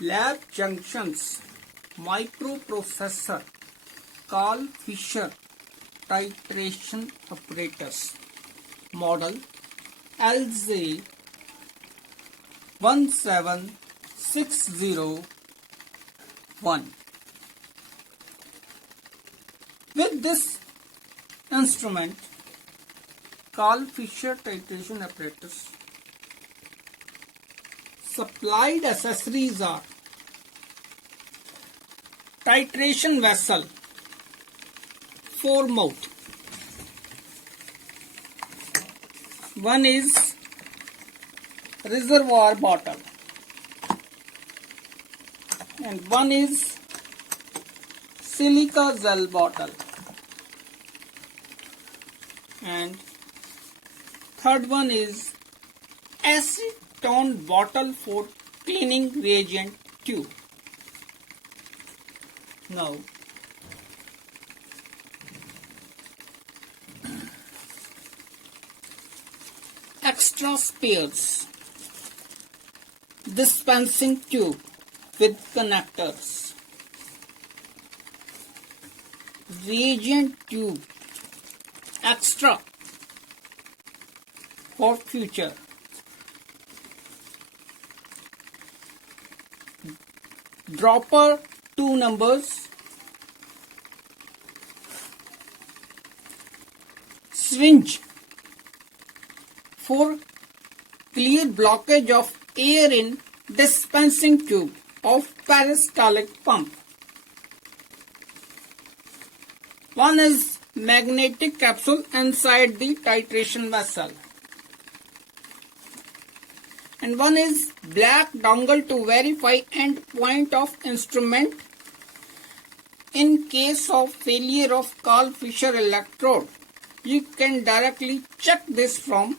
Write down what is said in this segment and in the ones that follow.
Lab Junctions Microprocessor Karl Fischer Titration Apparatus Model LZ 17601. With this instrument, Karl Fischer Titration Apparatus, supplied accessories are titration vessel, 4 mouth. One is reservoir bottle and one is silica gel bottle and third one is acetone bottle for cleaning reagent tube. Now extra spares, dispensing tube with connectors, reagent tube extra for future, dropper 2 numbers, syringe for clear blockage of air in dispensing tube of peristaltic pump. One is magnetic capsule inside the titration vessel. And one is black dongle to verify end point of instrument in case of failure of Karl Fischer electrode. You can directly check this from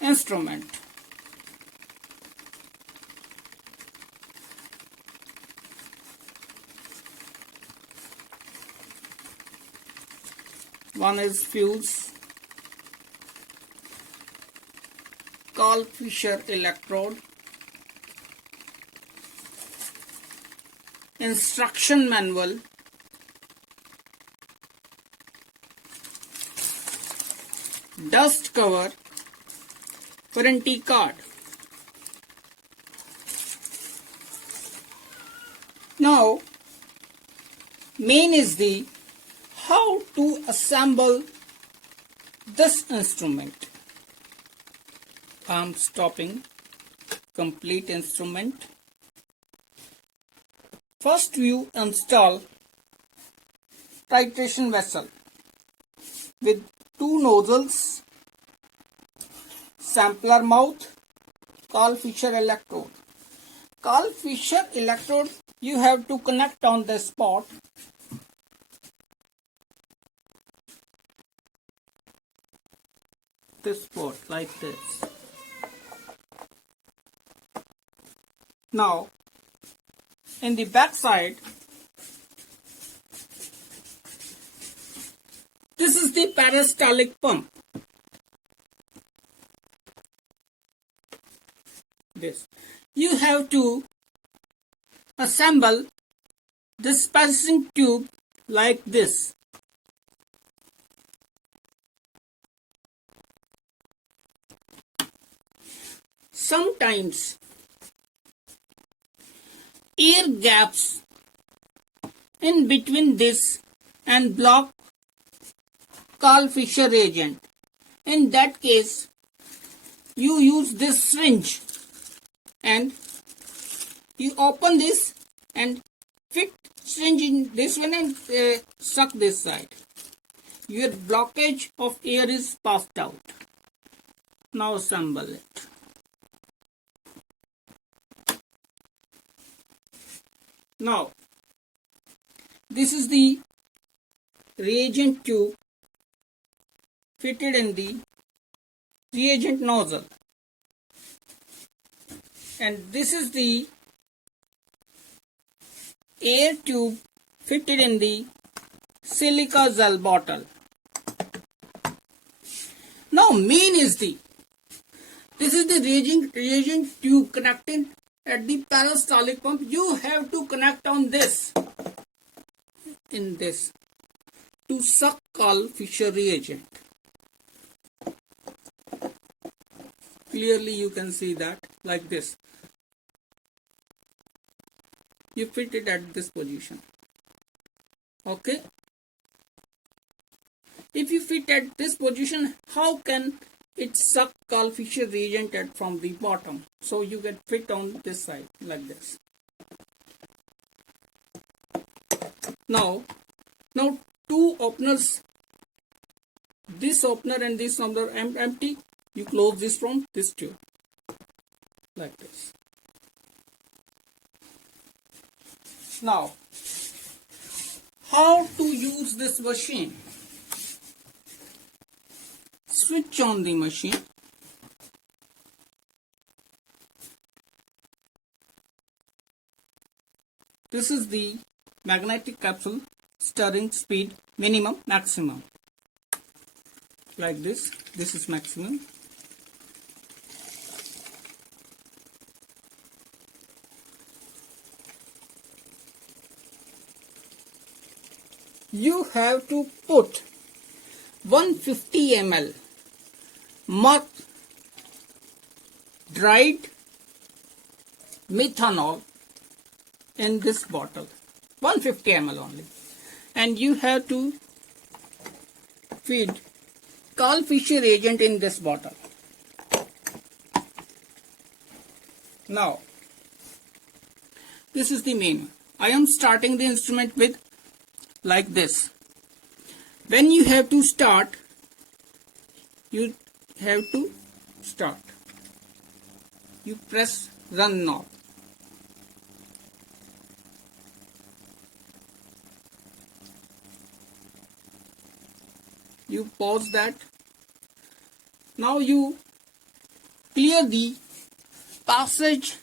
instrument. One is fuse, Karl Fischer electrode, instruction manual, dust cover, warranty card. Now, main is the how to assemble this instrument. I am stopping complete instrument. First you install titration vessel with 2 nozzles, sampler mouth, Karl Fischer electrode. Karl Fischer electrode you have to connect on the spot. This spot like this. Now in the back side, this is the peristaltic pump. This you have to assemble this dispensing tube like this. Sometimes air gaps in between this and block Karl Fischer reagent. In that case, you use this syringe and you open this and fit syringe in this one and suck this side. Your blockage of air is passed out. Now assemble it. Now, this is the reagent tube fitted in the reagent nozzle, and this is the air tube fitted in the silica gel bottle. Now main is this is the reagent tube connected at the peristaltic pump, you have to connect on this, in this, to suck Karl Fischer reagent. Clearly you can see that, like this. You fit it at this position. Okay. If you fit at this position, how can it suck Karl Fischer reagent from the bottom? So you get fit on this side, like this. Now two openers, this opener and this opener empty. You close this from this tube, like this. Now, how to use this machine? Switch on the machine. This is the magnetic capsule stirring speed minimum maximum. Like this. This is maximum. You have to put 150 ml mud dried methanol in this bottle, 150 ml only, and you have to feed Karl Fischer reagent in this bottle. Now, this is the main. I am starting the instrument with like this. When you have to start, you have to start. You press run knob. You pause that. Now you clear the passage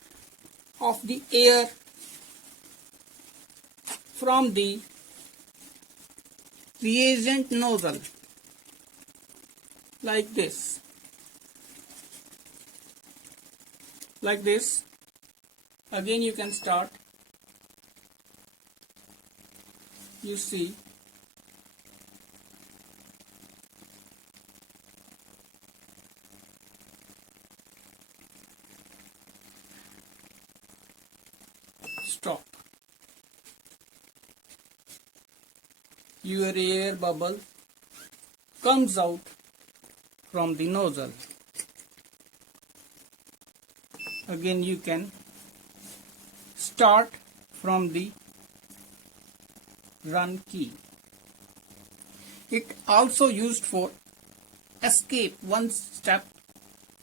of the air from the reagent nozzle, like this. Like this. Again you can start. You see. Stop. Your air bubble comes out from the nozzle. Again you can start from the run key. It also used for escape one step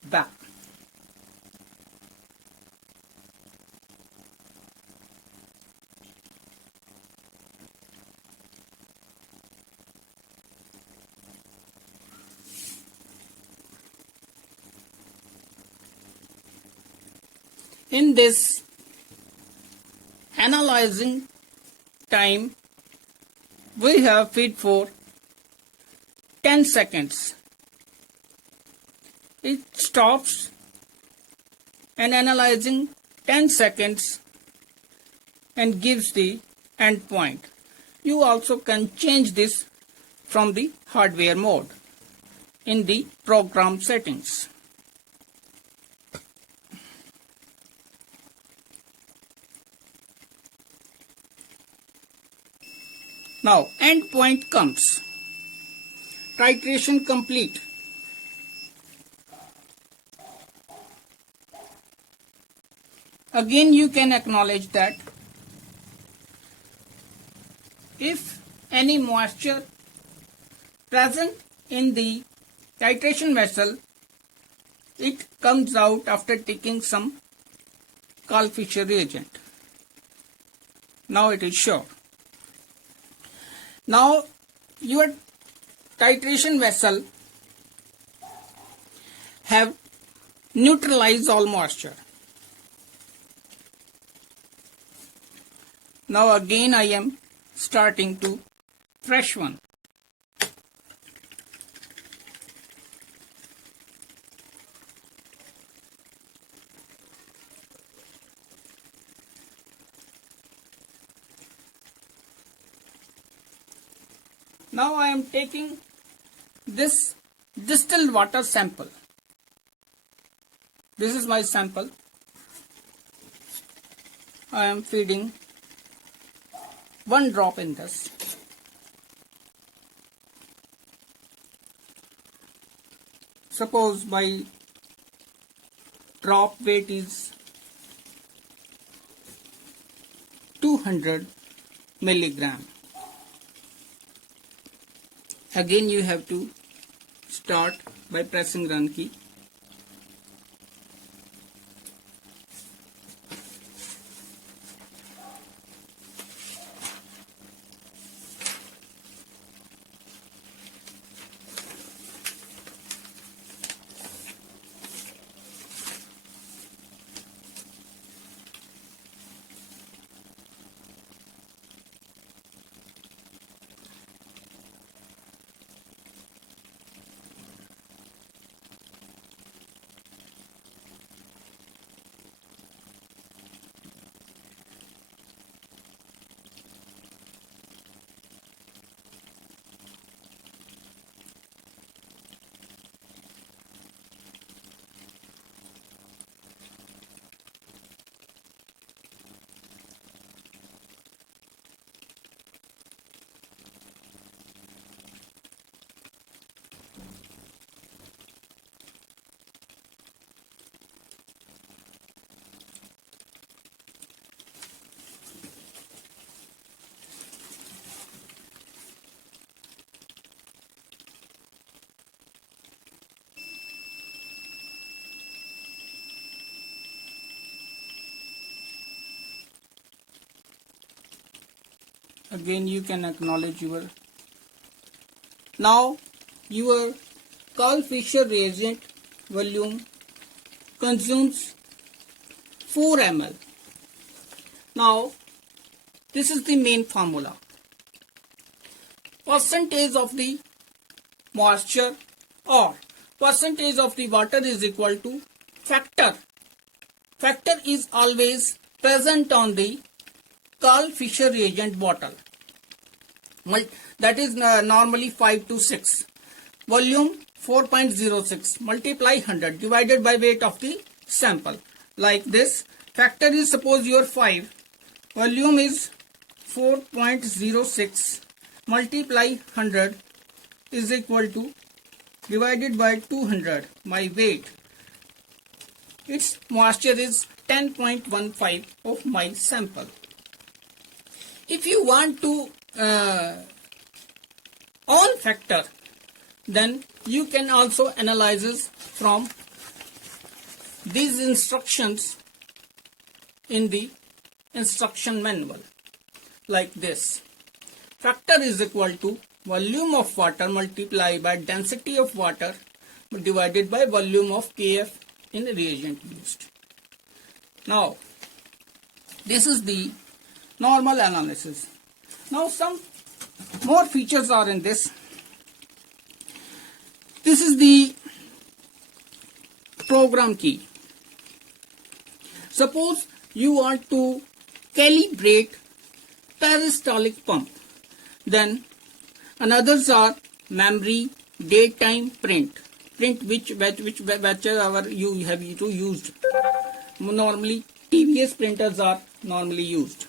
back. In this analyzing time, we have feed for 10 seconds. It stops and analyzing 10 seconds and gives the end point. You also can change this from the hardware mode in the program settings. Now end point comes. Titration complete. Again you can acknowledge that if any moisture present in the titration vessel, it comes out after taking some Karl Fischer reagent. Now it is sure. Now your titration vessel have neutralized all moisture. Now again I am starting to fresh one. Now I am taking this distilled water sample. This is my sample. I am feeding 1 drop in this. Suppose my drop weight is 200 milligram. Again you have to start by pressing run key. Again you can acknowledge your. Now your Karl Fischer reagent volume consumes 4 ml. Now this is the main formula. Percentage of the moisture or percentage of the water is equal to factor. Factor is always present on the Karl Fischer reagent bottle. That is normally 5 to 6. Volume 4.06 multiply 100 divided by weight of the sample. Like this. Factor is suppose your 5. Volume is 4.06 multiply 100 is equal to divided by 200. My weight. Its moisture is 10.15 of my sample. If you want to own factor, then you can also analyze from these instructions in the instruction manual. Like this. Factor is equal to volume of water multiplied by density of water divided by volume of Kf in reagent used. Now, this is the normal analysis. Now some more features are in this. This is the program key. Suppose you want to calibrate peristaltic pump. Then another's are memory, daytime, print whichever you have used. Normally TVS printers are normally used.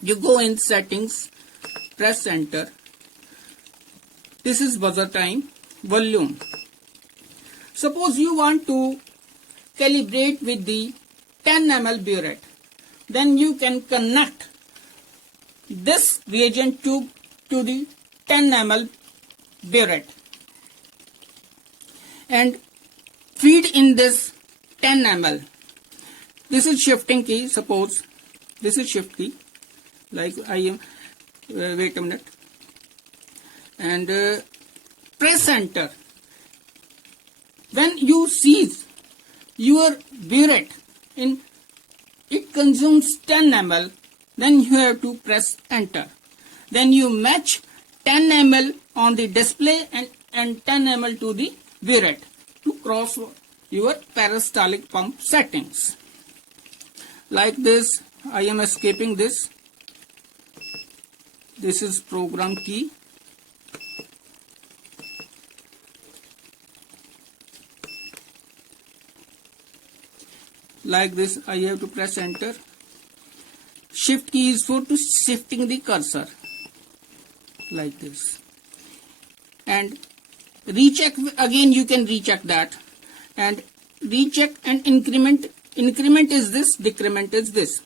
You go in settings, press enter. This is buzzer time, volume. Suppose you want to calibrate with the 10 ml burette. Then you can connect this reagent tube to the 10 ml burette and feed in this 10 ml. This is shifting key. Suppose this is shift key. Like I am, wait a minute, and press enter. When you seize your burette in, it consumes 10 ml, then you have to press enter. Then you match 10 ml on the display and 10 ml to the burette to cross your peristaltic pump settings. Like this, I am escaping this. This is program key. like this. I have to press enter. Shift key is for to shifting the cursor like this, and recheck again. You can recheck that and recheck and increment. Increment is this, decrement is this.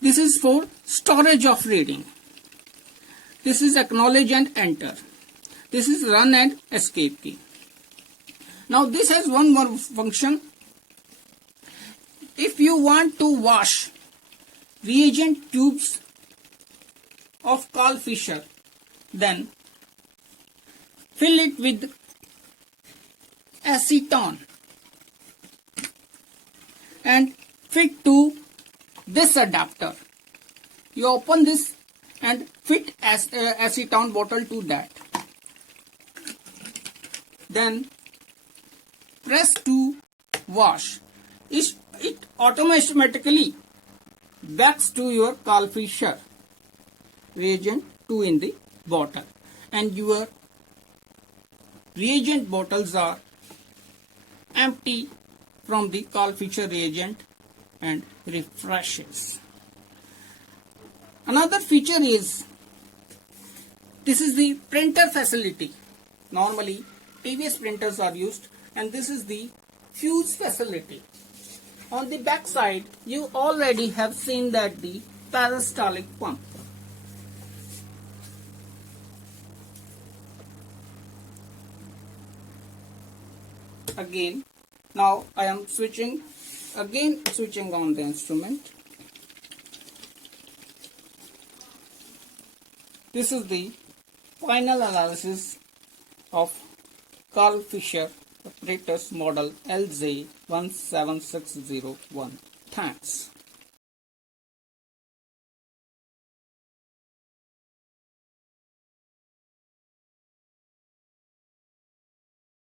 This is for storage of reading. This is acknowledge and enter. This is run and escape key. Now this has one more function. If you want to wash reagent tubes of Karl Fischer, then fill it with acetone and fit to this adapter. You open this and fit acetone bottle to that. Then press to wash. It automatically backs to your Karl Fischer reagent 2 in the bottle, and your reagent bottles are empty from the Karl Fischer reagent and refreshes. Another feature is this is the printer facility. Normally TVS printers are used, and this is the fuse facility. On the back side you already have seen that the peristaltic pump. Again, now I am switching on the instrument. This is the final analysis of Karl Fischer Apparatus model LJ17601. Thanks.